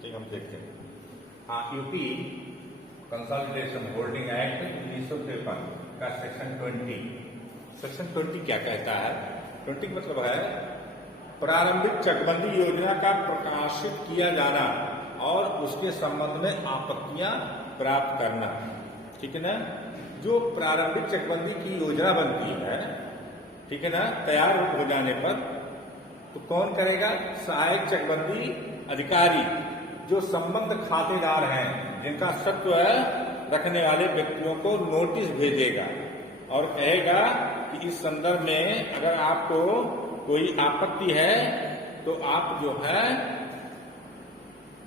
ठीक, हम देखते हैं। हाँ, यूपी कंसोलिडेशन होल्डिंग एक्ट 1953 का सेक्शन 20 क्या कहता है? 20 मतलब है प्रारंभिक चकबंदी योजना का प्रकाशित किया जाना और उसके संबंध में आपत्तियां प्राप्त करना। ठीक है ना? जो प्रारंभिक चकबंदी की योजना बनती है, ठीक है ना, तैयार हो जाने पर तो कौन करेगा? सहायक चकबंदी अधिकारी, जो संबद्ध खातेदार हैं, जिनका सत्व रखने वाले व्यक्तियों को नोटिस भेजेगा और कहेगा कि इस संदर्भ में अगर आपको कोई आपत्ति है तो आप जो है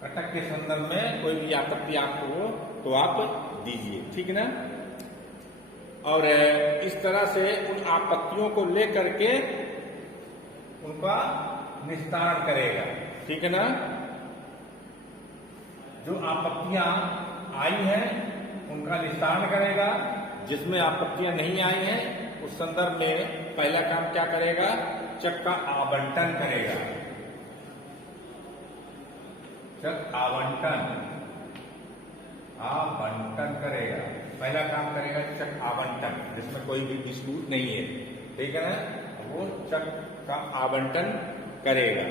अटक के संदर्भ में कोई भी आपत्ति आपको हो तो आप दीजिए। ठीक है ना? और इस तरह से उन आपत्तियों को लेकर के उनका निस्तारण करेगा। ठीक है ना? जो आपत्तियां आई हैं उनका निस्तारण करेगा। जिसमें आपत्तियां नहीं आई हैं उस संदर्भ में पहला काम क्या करेगा? चेक का आवंटन करेगा। चेक आवंटन करेगा। पहला काम करेगा चेक आवंटन, जिसमें कोई भी डिस्प्यूट नहीं है। ठीक है ना? वो चेक का आवंटन करेगा।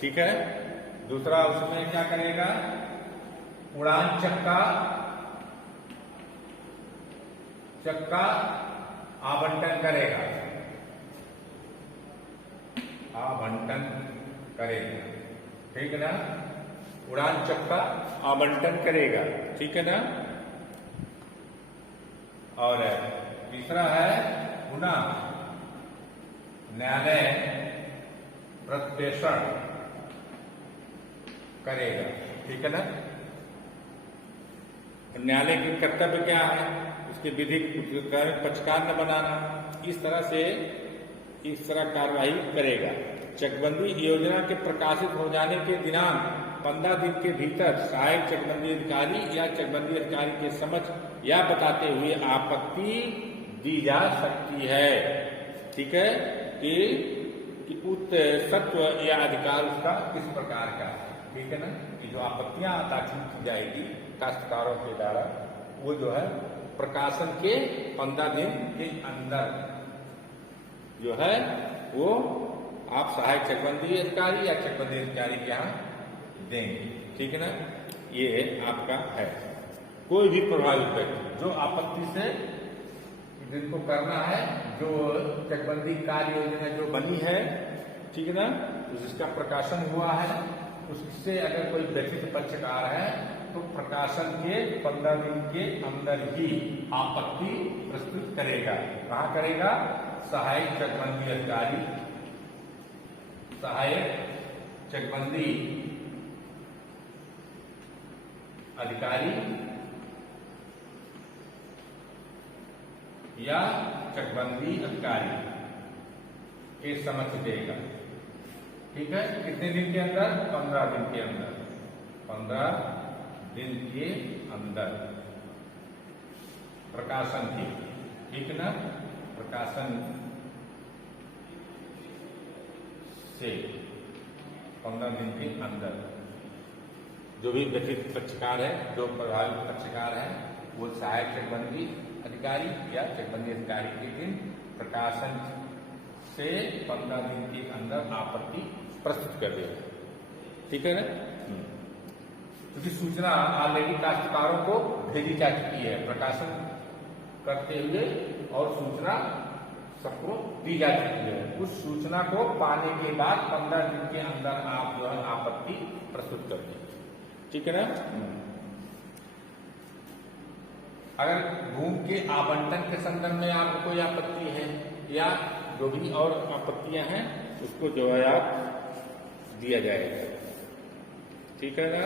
ठीक है? दूसरा उसमें क्या करेगा? उड़ान चेक का आवंटन करेगा। ठीक है ना? उड़ान चेक का आवंटन करेगा। ठीक है ना? और तीसरा है पुनः न्यायालय प्रतिप्रेषण करेगा। ठीक है ना? न्यायालय के कर्तव्य क्या है? उसके विधिक पक्षकार न बनाना। इस तरह कार्रवाई करेगा। चकबंदी योजना के प्रकाशित हो जाने के दिनांक 15 दिन के भीतर सहायक चकबंदी अधिकारी या चकबंदी अधिकारी के समक्ष या बताते हुए आपत्ति दी जा सकती है। ठीक है? कि उक्त सत्व या अधिकार उसका किस प्रकार का है। ठीक है ना? कि जो आपत्तियां दाखिल की जाएगी काश्तकारों के द्वारा, वो जो है प्रकाशन के 15 दिन के अंदर जो है वो आप सहायक चकबंदी अधिकारी या चकबंदी अधिकारी के यहाँ देंगे। ठीक है ना? ये आपका है। कोई भी प्रभावित व्यक्ति जो आपत्ति से जिनको करना है, जो चकबंदी कार्य योजना जो बनी है, ठीक है ना, जिसका प्रकाशन हुआ है, उससे अगर कोई व्यक्ति पक्षकार है तो प्रकाशन के 15 दिन के अंदर ही आपत्ति प्रस्तुत करेगा। कहाँ करेगा? सहायक चकबंदी अधिकारी, सहायक चकबंदी अधिकारी या चकबंदी अधिकारी के समक्ष देगा। ठीक है? कितने दिन के अंदर? 15 दिन के अंदर। 15 दिन के अंदर प्रकाशन की। ठीक है ना? प्रकाशन से 15 दिन के अंदर जो भी व्यक्ति पक्षकार है, जो प्रभावित पक्षकार है, वो सहायक चकबंदी अधिकारी या चकबंदी अधिकारी के दिन प्रकाशन से 15 दिन के अंदर आपत्ति प्रस्तुत कर देगा। ठीक है ना? क्योंकि सूचना ऑलरेडी काश्तकारों को भेजी जा चुकी है प्रकाशन करते हुए, और सूचना सबको दी जा चुकी है। उस सूचना को पाने के बाद 15 दिन के अंदर आप जो है आपत्ति प्रस्तुत कर दीजिए। ठीक है ना? अगर भूमि के आवंटन के संदर्भ में आपको कोई आपत्ति है या जो भी और आपत्तियां हैं, उसको जो है आप दिया जाएगा। ठीक है ना?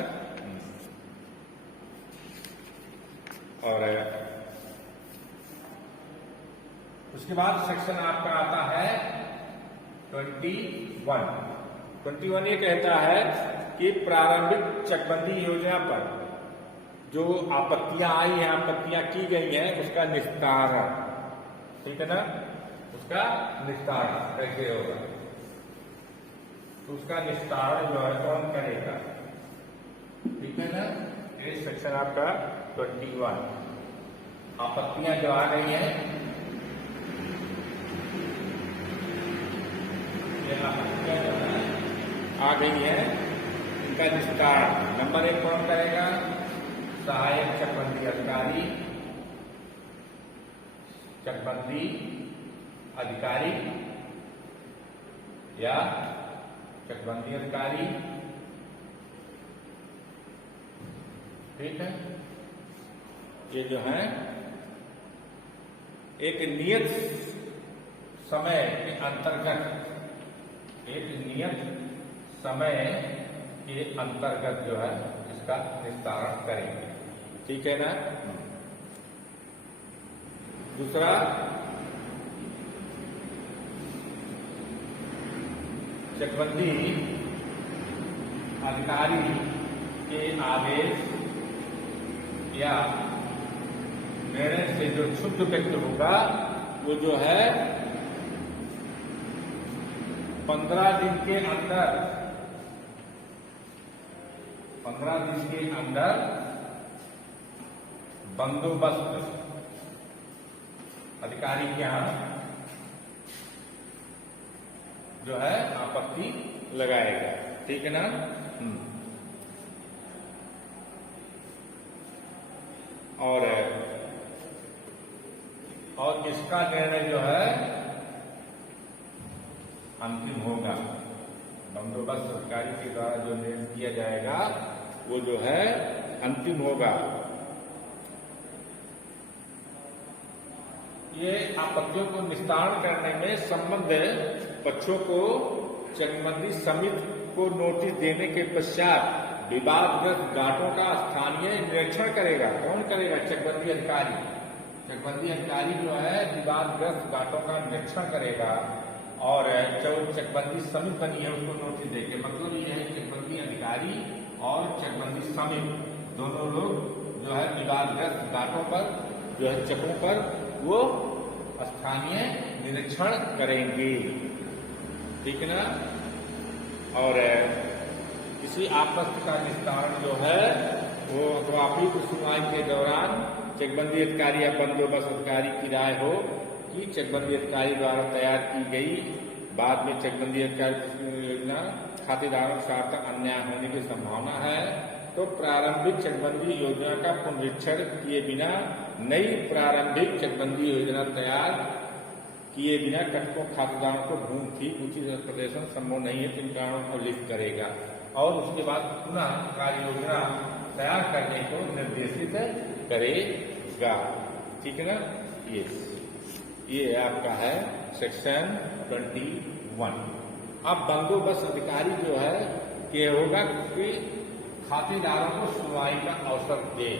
और उसके बाद सेक्शन आपका आता है 21 ये कहता है कि प्रारंभिक चकबंदी योजना पर जो आपत्तियां आई हैं, आपत्तियां की गई हैं, उसका निस्तारण। ठीक है ना? उसका निस्तारण कैसे होगा? तो उसका निस्तारण जो है कौन करेगा? सेक्शन आपका 21। आपत्तियां जो आ गई हैं, ये आपत्तियां जो है आ गई है, इनका निस्तारण नंबर 1 कौन करेगा? सहायक चकबंदी अधिकारी, चकबंदी अधिकारी या चकबंदी अधिकारी, ठीक है। ये जो है एक नियत समय के अंतर्गत, एक नियत समय के अंतर्गत जो है इसका निस्तारण करेंगे, ठीक है ना। दूसरा, चकबंदी अधिकारी के आदेश या निर्णय से जो क्षुब्ध व्यक्ति होगा वो जो है 15 दिन के अंदर, 15 दिन के अंदर बंदोबस्त अधिकारी के यहाँ जो है आपत्ति लगाएगा, ठीक है ना। और इसका निर्णय जो है अंतिम होगा। बंदोबस्त अधिकारी के द्वारा जो निर्णय किया जाएगा वो जो है अंतिम होगा। ये आपत्तियों को निस्तारण करने में संबद्ध पक्षों को चकबंदी समिति को नोटिस देने के पश्चात विवादग्रस्त घाटों का स्थानीय निरीक्षण करेगा। कौन करेगा? चकबंदी अधिकारी। चकबंदी अधिकारी जो है विवादग्रस्त घाटों का निरीक्षण करेगा और जो चकबंदी समिति बनी है उसको नोटिस देंगे। मतलब ये है चकबंदी अधिकारी और चकबंदी समिति दोनों लोग जो है विवादग्रस्त घाटों पर जो है चकों पर वो स्थानीय निरीक्षण करेंगे, ठीक है ना। और किसी आपत्ति का निस्तारण जो है वो आपराधिक सुनवाई के दौरान चकबंदी अधिकारी या बंदोबस्त अधिकारी की राय हो कि चकबंदी अधिकारी द्वारा तैयार की गई, बाद में चकबंदी अधिकारी योजना खातेदारों के साथ अन्याय होने की संभावना है तो प्रारंभिक चकबंदी योजना का पुनरीक्षण किए बिना नई प्रारंभिक चकबंदी योजना तैयार किए बिना कटकों खातेदारों को भूमि ठीक उचित प्रदर्शन संभव नहीं है, इन कारणों को लिस्ट करेगा और उसके बाद पुनः कार्य योजना तैयार करने को निर्देशित करेगा, ठीक है ना। ये आपका है सेक्शन 21। अब बंदोबस्त अधिकारी जो है ये होगा कि खातेदारों को सुनवाई का अवसर दे,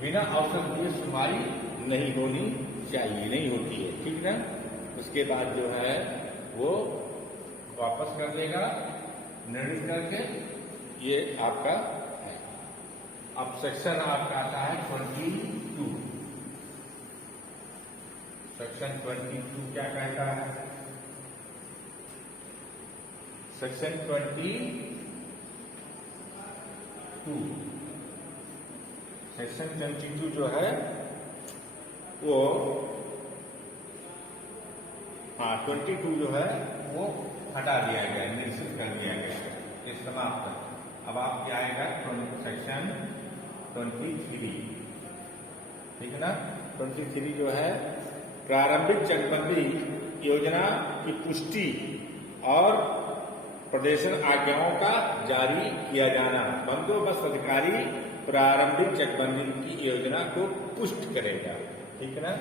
बिना अवसर दिए सुनवाई नहीं होनी चाहिए, नहीं होती है, ठीक है। उसके बाद जो है वो वापस कर देगा निर्णय करके, ये आपका है। अब सेक्शन आपका आता है 22। सेक्शन 22 क्या कहता है? सेक्शन 22 सेक्शन 22 जो है वो 22 जो है वो हटा दिया गया, निश्चित कर दिया गया, ये समाप्त। अब आपके आएगा सेक्शन 23, ठीक है ना। 23 जो है प्रारंभिक चकबंदी योजना की पुष्टि और प्रदर्शन आज्ञाओं का जारी किया जाना। बंदोबस्त अधिकारी प्रारंभिक चकबंदी की योजना को पुष्ट करेगा, ठीक है ना।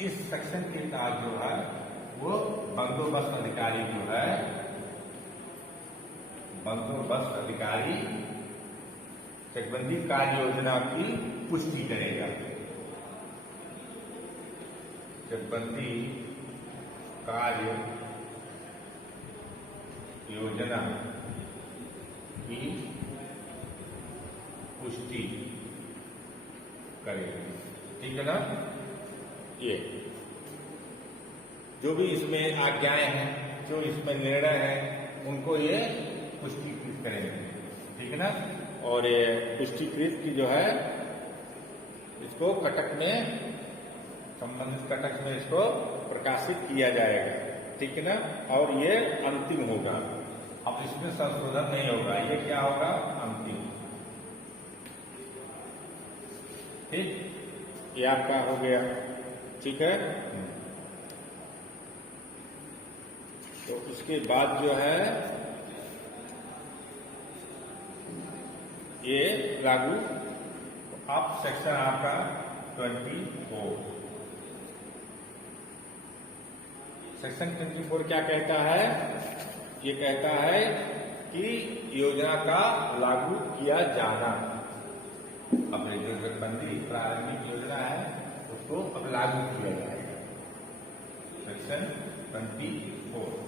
इस सेक्शन के तहत जो है वो बंदोबस्त अधिकारी जो है, बंदोबस्त अधिकारी चकबंदी कार्य योजना की पुष्टि करेगा। चकबंदी कार्य योजना की पुष्टि करेगा, ठीक है ना। ये जो भी इसमें आज्ञाएं हैं, जो इसमें निर्णय हैं, उनको ये पुष्टिकृत करेंगे, ठीक है ना। और ये पुष्टिकृत की जो है इसको कटक में, संबंधित कटक में इसको प्रकाशित किया जाएगा, ठीक है ना। और ये अंतिम होगा, अब इसमें संशोधन नहीं होगा, ये क्या होगा, अंतिम। ठीक, ये आपका हो गया, ठीक है। तो उसके बाद जो है ये लागू, अब सेक्शन आपका 24। सेक्शन 24 क्या कहता है, ये कहता है कि योजना का लागू किया जाना। अब जो नोटबंदी प्रारंभिक योजना है उसको अब लागू किया जाएगा। सेक्शन 24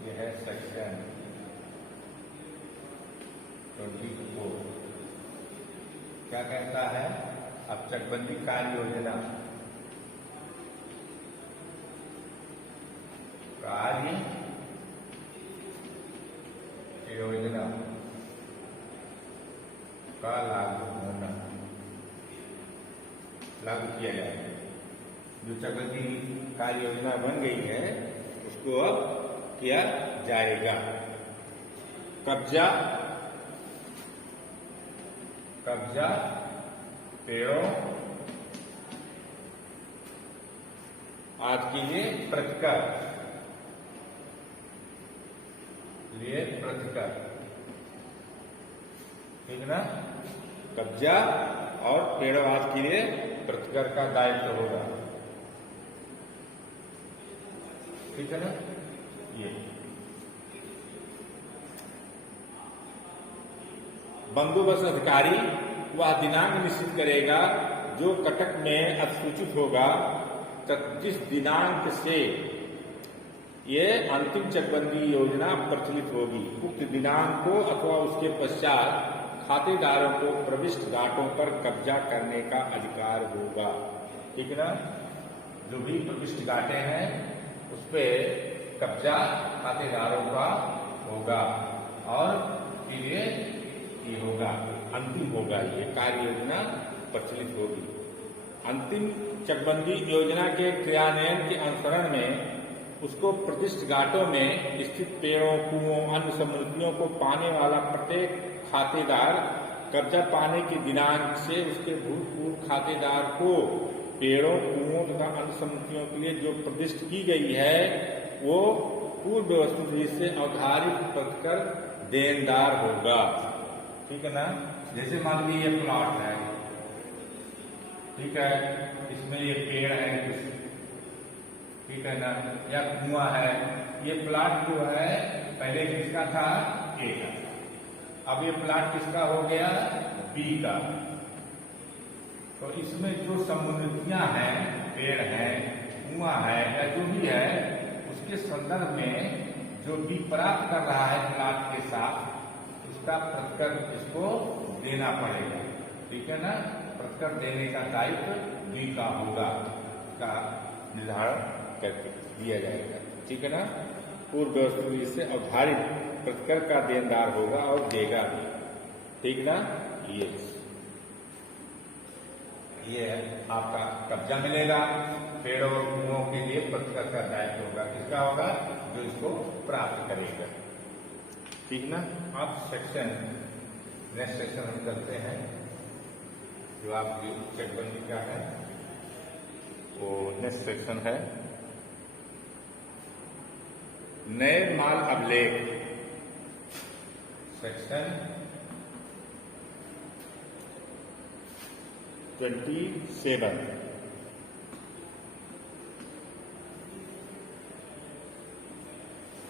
ये है सेक्शन 24। क्या कहता है, अब चकबंदी कार्य योजना, कार्य योजना का लागू होना, लागू किया जाएगा। जो चकबंदी कार्य योजना बन गई है उसको अब किया जाएगा। कब्जा पेड़ों आज के लिए प्रतिकर, ठीक ना। कब्जा और पेड़ों आज के लिए प्रतिकर का दायित्व होगा, ठीक है ना। ये बंदोबस्त अधिकारी वह दिनांक निश्चित करेगा जो कटक में अधिसूचित होगा, जिस दिनांक से ये अंतिम चकबंदी योजना प्रचलित होगी। उक्त दिनांक को अथवा उसके पश्चात खातेदारों को प्रविष्ट घाटों पर कब्जा करने का अधिकार होगा, ठीक है ना। जो भी प्रविष्ट घाटे हैं उस पर कब्जा खातेदारों का होगा और ये होगा, अंतिम होगा, ये कार्य योजना प्रचलित होगी। अंतिम चकबंदी योजना के क्रियान्वयन के अनुसरण में उसको प्रतिष्ठित घाटों में स्थित पेड़ों, कुओं, अन्य समृद्धियों को पाने वाला प्रत्येक खातेदार कब्जा पाने के दिनांक से उसके भूतपूर्व खातेदार को पेड़ों, कुओं तथा अन्य समृद्धियों के लिए जो प्रतिष्ठित की गई है वो पूर्व व्यवस्थित रीति से अवधारित प्रतिकर देनदार होगा, ठीक है ना। जैसे मान लीजिए ये प्लॉट है, ठीक है, इसमें ये पेड़ है, ठीक है ना, या कुआं है। ये प्लॉट जो है पहले किसका था, ए का, अब ये प्लॉट किसका हो गया, बी का। तो इसमें जो समृद्धियां हैं, पेड़ है, कुआं है या जो भी है, उसके संदर्भ में जो बी प्राप्त कर रहा है प्लॉट के साथ, उसका प्रतिकर इसको देना पड़ेगा, ठीक है ना। प्रतिकर देने का दायित्व बी का होगा, इसका निर्धारण करके दिया जाएगा, ठीक है ना। पूर्व व्यवस्थित से अवधारित प्रतिकर का देनदार होगा और देगा भी, ठीक ना। ये आपका कब्जा मिलेगा, पेड़ों और कुओं के लिए प्रतिकर का दायित्व होगा, किसका होगा, जो इसको प्राप्त करेगा, ठीक ना। आप सेक्शन नेक्स्ट सेक्शन हम करते हैं जो आपकी चकबंदी का है, वो नेक्स्ट सेक्शन है नए माल अभिलेख। सेक्शन 27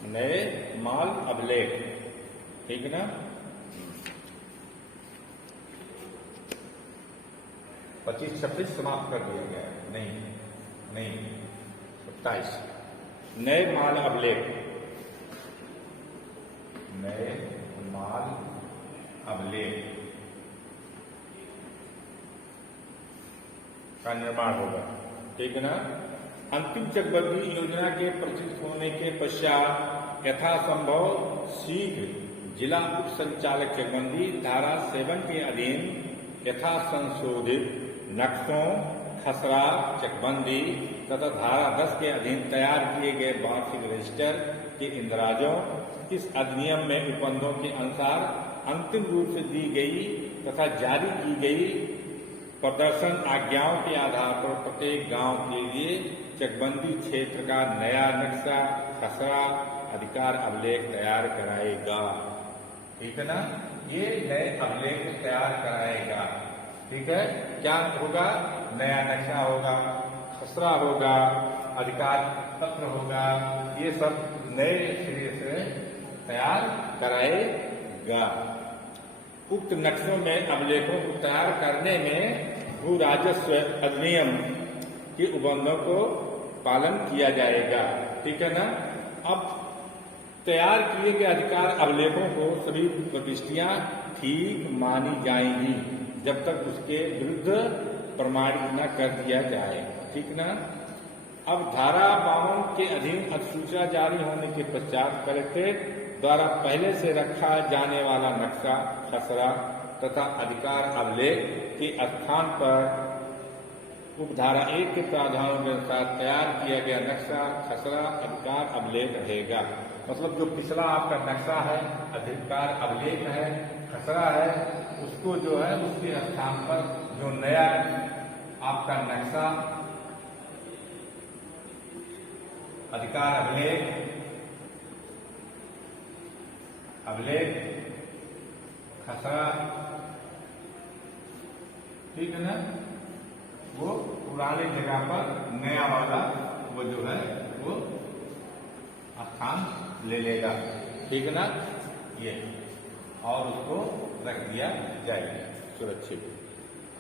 नए माल अभिलेख, ठीक है ना। 25-26 समाप्त कर दिया गया, नहीं 27 नए माल अभिलेख, नए माल अभिलेख का निर्माण होगा, ठीक है ना। अंतिम चकबंदी योजना के प्रचलित होने के पश्चात यथासंभव शीघ्र जिला उप संचालक चकबंदी धारा 7 के अधीन यथा संशोधित नक्शों, खसरा, चकबंदी तथा धारा 10 के अधीन तैयार किए गए वार्षिक रजिस्टर के इंदराजों इस अधिनियम में उपबंधों के अनुसार अंतिम रूप से दी गई तथा जारी की गई प्रदर्शन आज्ञाओं के आधार पर प्रत्येक गांव के लिए चकबंदी क्षेत्र का नया नक्शा, खसरा, अधिकार अभिलेख तैयार कराएगा। ठीक है ना, ये नए अभिलेख तैयार कराएगा। ठीक है, क्या होगा? नया नक्शा होगा, खसरा होगा, अधिकार पत्र होगा, ये सब नए सिरे से तैयार कराएगा। उक्त नक्शों में अभिलेखों को तैयार करने में भू राजस्व अधिनियम के उपबंधों को पालन किया जाएगा। ठीक है ना। अब तैयार किए गए अधिकार अभिलेखों को सभी प्रविष्टियां ठीक मानी जाएंगी जब तक उसके विरुद्ध प्रमाणित न कर दिया जाए। ठीक ना। अब धारा 52 के अधीन अधिसूचना जारी होने के पश्चात कलेक्ट्रेट द्वारा पहले से रखा जाने वाला नक्शा, खसरा तथा अधिकार अभिलेख के स्थान पर उपधारा 1 के प्रावधानों के अनुसार तैयार किया गया नक्शा, खसरा, अधिकार अभिलेख रहेगा। मतलब जो पिछला आपका नक्शा है, अधिकार अभिलेख है, खसरा है, उसको जो है उसके स्थान पर जो नया आपका नक्शा, अधिकार अभिलेख, खसरा, ठीक है ना, वो पुराने जगह पर नया वाला वो जो है वो स्थान ले लेगा। ठीक है ना, ये और उसको रख दिया जाएगा सुरक्षित।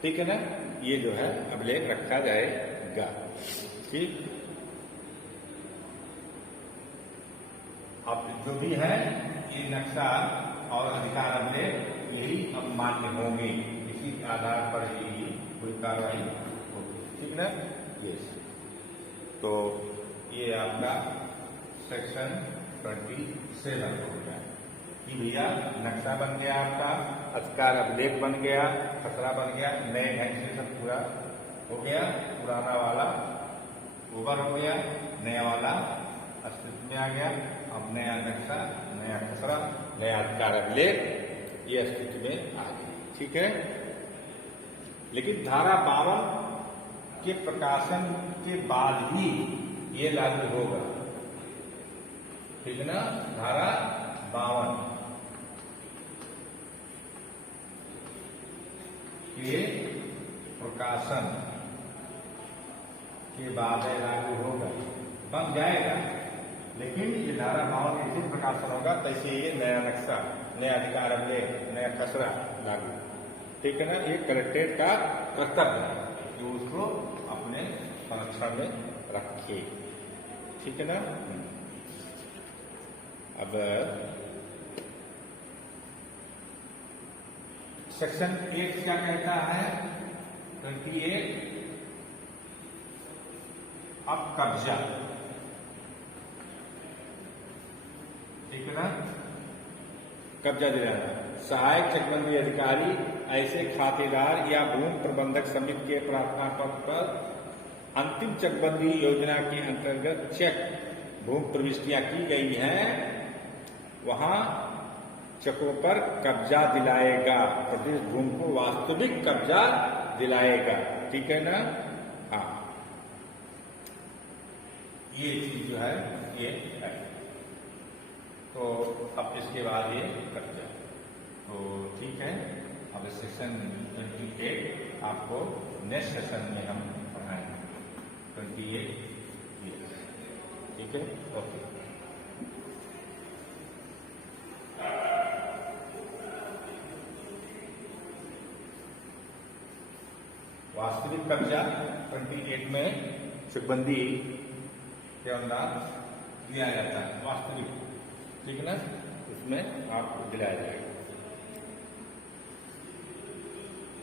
ठीक है ना, ये जो है अभिलेख रखा जाएगा। ठीक, अब जो भी है ये नक्शा और अधिकार अभिलेख यही अब मान्य होंगे, इसी के आधार पर ही कोई कार्रवाई होगी। ठीक ना, ये तो ये आपका सेक्शन 27 हो गया कि भैया नक्शा बन गया, आपका अधिकार अभिलेख बन गया, खसरा बन गया, नए ढंग से सब पूरा हो गया, पुराना वाला ओवर हो गया, नया वाला अस्तित्व में आ गया। अब नया नक्शा, नया खसरा, नया अधिकार अभिलेख ये अस्तित्व में आ गया। ठीक है, लेकिन धारा 52 के प्रकाशन के बाद ही ये लागू होगा। ठीक है ना, धारा 52 के प्रकाशन के बाद लागू होगा, बन जाएगा। लेकिन ये धारा 52 जैसे प्रकाशन होगा तैसे ये नया नक्शा, नया अधिकार अभिलेख, नया खसरा लागू। ठीक है ना, ये कलेक्ट्रेट का कर्तव्य है कि उसको अपने संरक्षण में रखे। ठीक है ना। अब सेक्शन 1 क्या कहता है? 28 अब कब्जा। ठीक है ना, कब्जा दिलाना। सहायक चकबंदी अधिकारी ऐसे खातेदार या भूमि प्रबंधक समिति के प्रार्थना पत्र पर अंतिम चकबंदी योजना के अंतर्गत चेक भूमि प्रविष्टियां की गई हैं, वहां चकों पर कब्जा दिलाएगा, प्रदेश भूमि को वास्तविक कब्जा दिलाएगा। ठीक है ना। हाँ, ये चीज जो है ये है। तो अब इसके बाद ये कब्जा, तो ठीक है। अब सेक्शन 28 आपको नेक्स्ट सेशन में हम पढ़ाएंगे। 28 ठीक है, ओके। वास्तविक कब्जा 28 में चकबंदी के अंदर दिया जाता है, वास्तविक। ठीक है ना, उसमें आपको दिलाया जाएगा।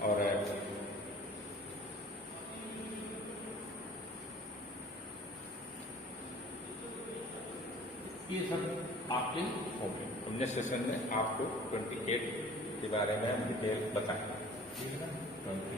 और ये सब आपके होंगे। नेक्स्ट सेशन में आपको 28 के बारे में डिटेल बताएंगे। ठीक है ना। मंत्री